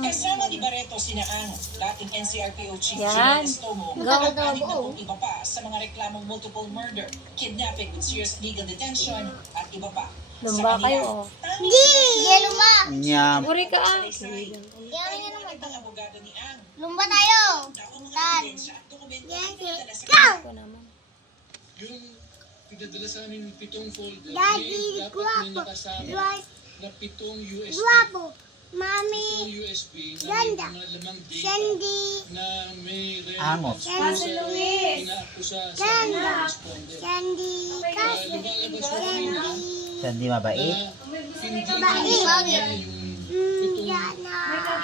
Kasama ni Barreto sinaang dating NCRPO Chief Yan. Julian Estomo Gawa at daw 6 na ako. kung iba pa sa mga reklamong multiple murder, kidnapping with serious legal detention at iba pa. Lumba kayo, oh. Lumba. Nyam. Uri ka, ah. Ang abogado ni Ang. Lumba tayo. Tan. Ako naman. Yung pinadala sa amin 7 folder, Daddy, dapat may guwapo. nakasama na 7 USB. Guwapo. 7 Mami. USB na may Ganda. mga lamang data Sandy. na may Amos. relevance sa inaakusa sa mga Ganda. respondent. Sandy. Kasi. Lumalabas na rin na Siya hindi mabait. hindi Babae. niya yung Yana.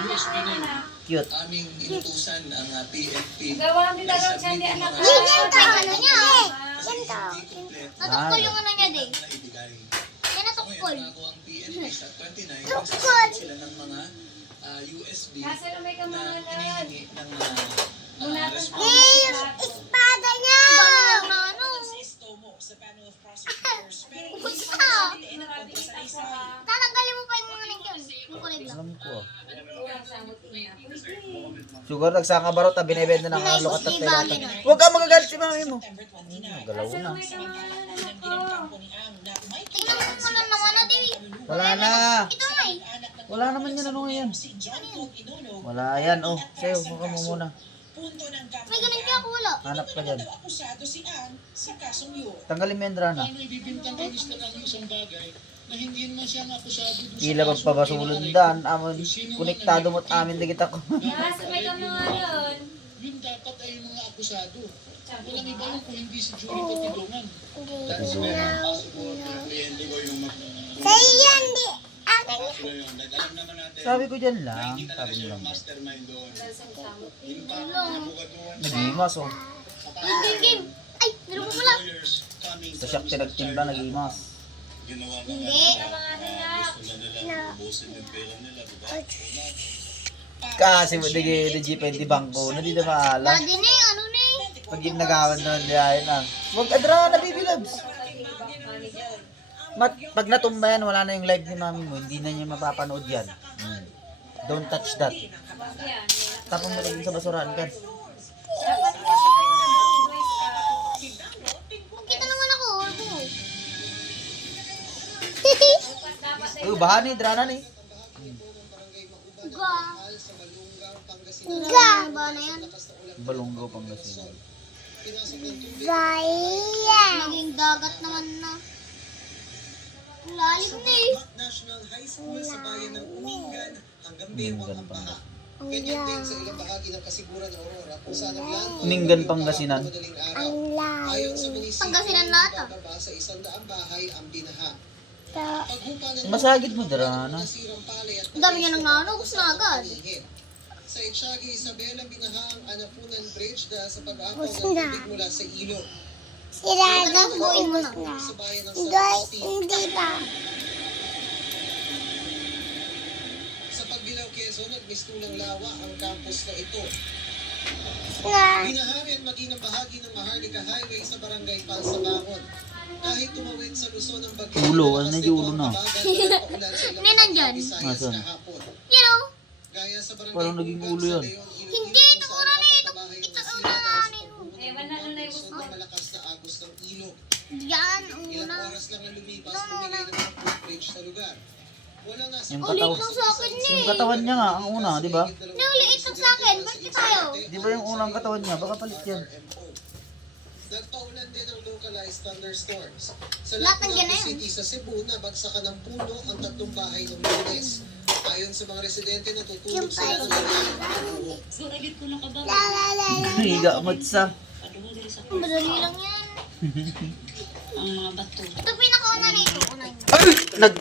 USB na yun. Cute. Aming inutusan ang PNP Gawa ang na bitagang siya isubmit ni yung anak. mga Yan to, ano niya. Yan to. complete Natungkol yung ano niya, din. na ibigay. Yan natungkol. Ngayon, nako ang PNP sa 29, Tungkol. magsasabit sila ng mga USB Nasa na may na kamangalan. hinihingi ng Munatan respondent. Eh, yung espada niya. Ano? Si Estomo sa panel of prosecutors pero hindi Basta. pa niliin ang pagkasalaysay. Tatanggalin mo pa yung mga nagyan. Yung kulay lang. Alam ko. Kurang samot ina. Siguro nagsaka barot, binibenta ng Ay, lukat at di tela. bagay na. Huwag ka magagalit si mami mo. September 29. Galaw na. May kamangalan Ng ako. ginamkampo ni Ang na may Tingnan mo kung ano naman na, Dewi. Wala na. Ito nga eh. Wala naman yan. Ano yan? Si John Claude Inono. Wala yan. Oh, sa'yo. Huwag mo muna. Punto ng kampo May ganun ni niya ako wala. Hanap ka dyan. akusado si Ang sa kasong yun. Tanggalin mo yung drana. Paano ibibintang kay Mr. ang isang bagay na hindi naman siya ang akusado dun sa Tila kaso magpabasulundan. Amon, konektado mo't amin digit ako. Nasa may kamangalan. Yun dapat ay yung mga akusado. Walang iba yun kung hindi si Julie Patidongan. That's very possible na PNP ko yung Sa'yo yan, di. Akin yan. yun. Alam naman natin, Sabi ko dyan lang. hindi talaga Sabi siya mo lang. yung mastermind doon. In fact, Hello. nabugat mo Nagimas oh. Game. Ay, meron mo pala. lawyers coming Sa siyak tinagtimba, nagimas. ginawa na Hindi. gusto na nila ubusin yung pera nila, diba? Kasi mo di G20 bangko na di na maala. Daddy na eh, ano na eh. Pag yung nagawan doon, diyan na. Huwag adra na, baby loves. Pag natumba yan, wala na yung live ni mami mo. Hindi na niya mapapanood yan. Don't touch that. Tapos mo lang sa basurahan ka. Magkita naman ako. Orbo. Uy, bahan ni, drana ni. Ga. Ga. Ba na yan? Balonggo Pangasinan. Gaya. Naging dagat naman na. Lalim na eh. National High School sa bayan ng Umingan hanggang Mingan Pangasinan. Ganyan din sa ilang bahagi ng Kasiguran ng Aurora kung saan naglaan Mingan Pangasinan. madaling araw. Ang lalim. Ayon sa munisipyo, Pangasinan lahat ah. bababa sa 100 bahay ang binaha. Paghupa ng Masagid mo, drana. nasirang palay at Ang dami niya nang naano. Gusto na agad. panihin. Sa Etiagi, Isabela, binaha ang Anapunan Bridge dahil sa pag-apaw ng Gusto na. tubig mula sa ilog. Sirada buuin mo na. Sa bayan ng Guys, San Agustin. hindi pa. Sa Pagbilao, Quezon, nagmistulang lawa ang campus na ito. Nga. Binaharin maging ang bahagi ng Maharlika Highway sa barangay Palsabangon. Kahit tumawid sa Luzon ng bagyo, Ulo, ano na yung ulo na? Hindi nandyan. Nasaan? You know? Gaya sa barangay Parang naging Bugan ulo sa yan. Leon, Iloilo, Hindi, ito kung una saan na ito. bahay Ito ng una sila na sa ito. Eh, wala na na gusto ng malakas na agos ng ilog. Yan, Ilang una. oras lang ang lumipas, bumigay ng mga footbridge sa lugar. Wala nga sa Yung Ulit katawan, lang sa akin yung eh. katawan niya nga, ang una, di ba? Nauliit lang sa akin. Bakit tayo? Di ba yung unang katawan niya? Baka palit yan. Nagpaulan din ng localized thunderstorms. Sa Lahat ng Lapu-Lapu ganun. City sa Cebu, nabagsakan ng puno ang 3 bahay ng Lunes. Ayon sa mga residente, natutulog Yung sila ng La la la la. Higa matsa. Madali lang yan. Ito pinakauna na ito. Una yun. Nag